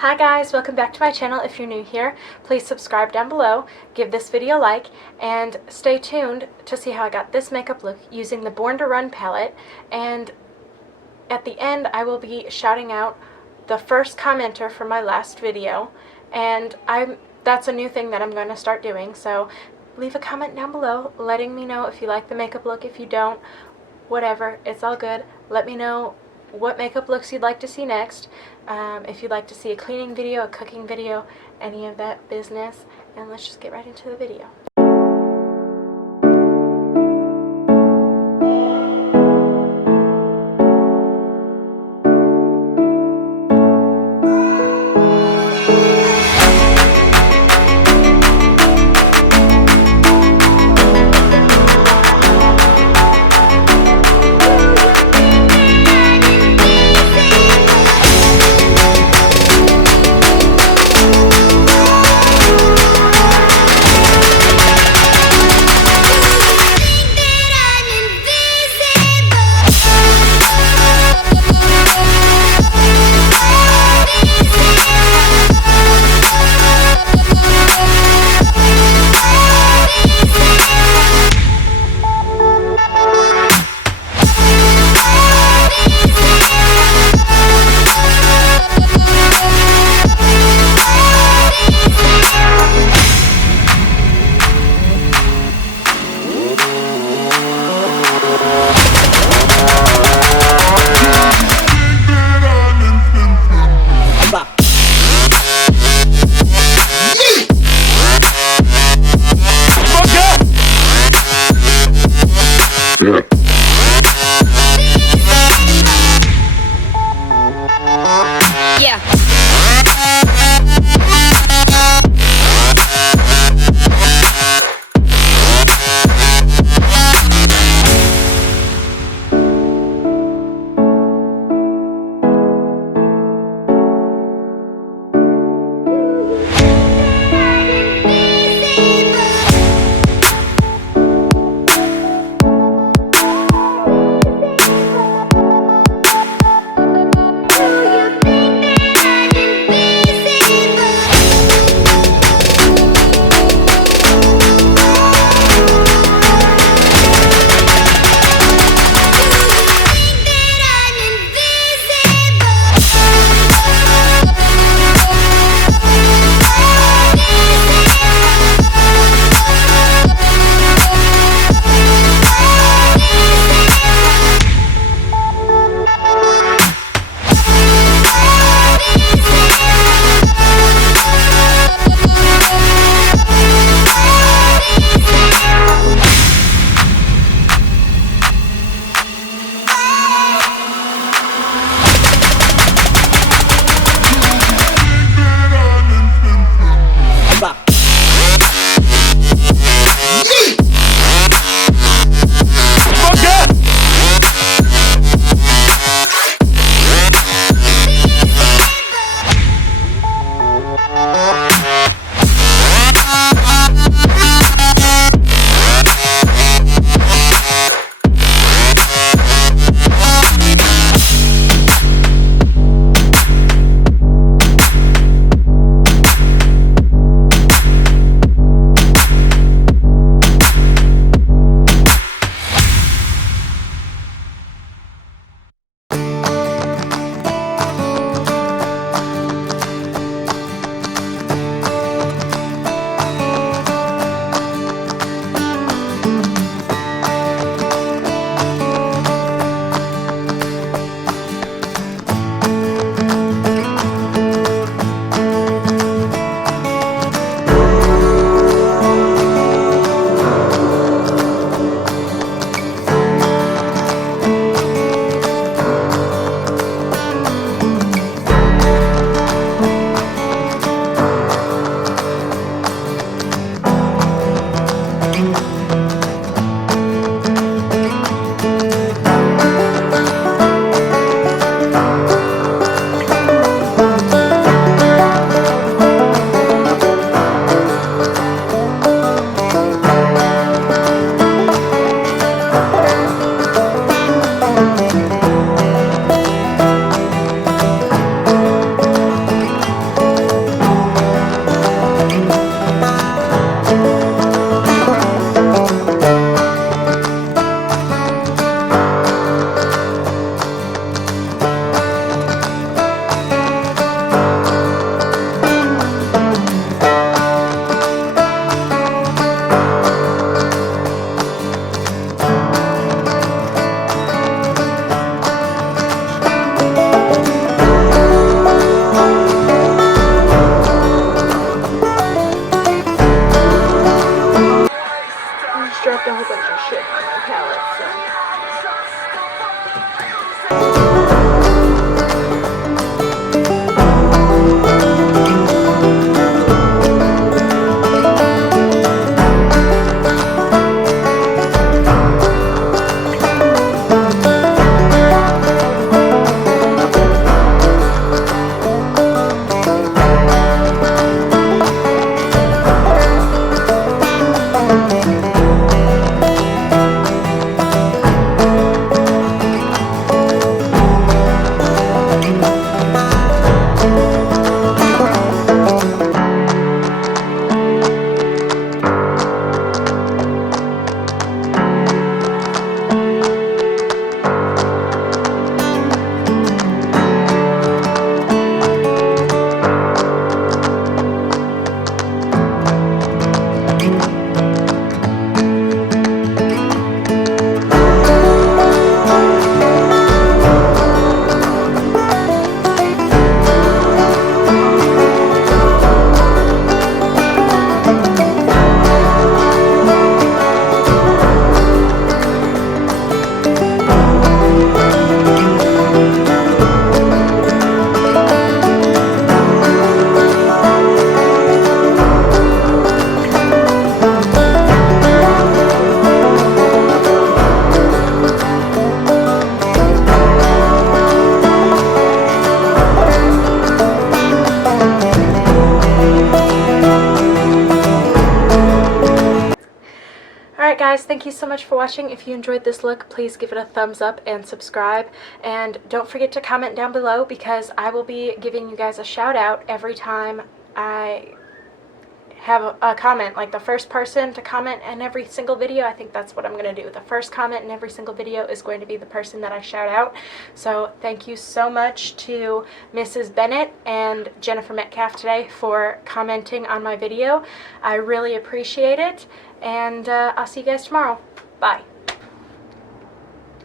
Hi guys, welcome back to my channel. If you're new here, please subscribe down below, give this video a like, and stay tuned to see how I got this makeup look using the Born to Run palette. And at the end, I will be shouting out the first commenter from my last video, and that's a new thing that I'm going to start doing. So leave a comment down below letting me know if you like the makeup look. If you don't, whatever, it's all good. Let me know what makeup looks you'd like to see next. If you'd like to see a cleaning video, a cooking video, any of that business. And let's just get right into the video. thank you so much for watching. If you enjoyed this look, please give it a thumbs up and subscribe. And don't forget to comment down below, because I will be giving you guys a shout out every time I have a comment. Like the first person to comment in every single video, I think that's what I'm going to do. The first comment in every single video is going to be the person that I shout out. So thank you so much to Mrs. Bennett and Jennifer Metcalf today for commenting on my video. I really appreciate it, and I'll see you guys tomorrow. Bye.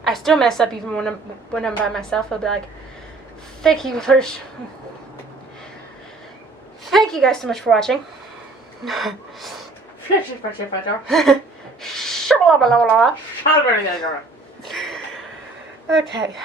I still mess up even when I'm by myself. I'll be like, thank you guys so much for watching. Okay.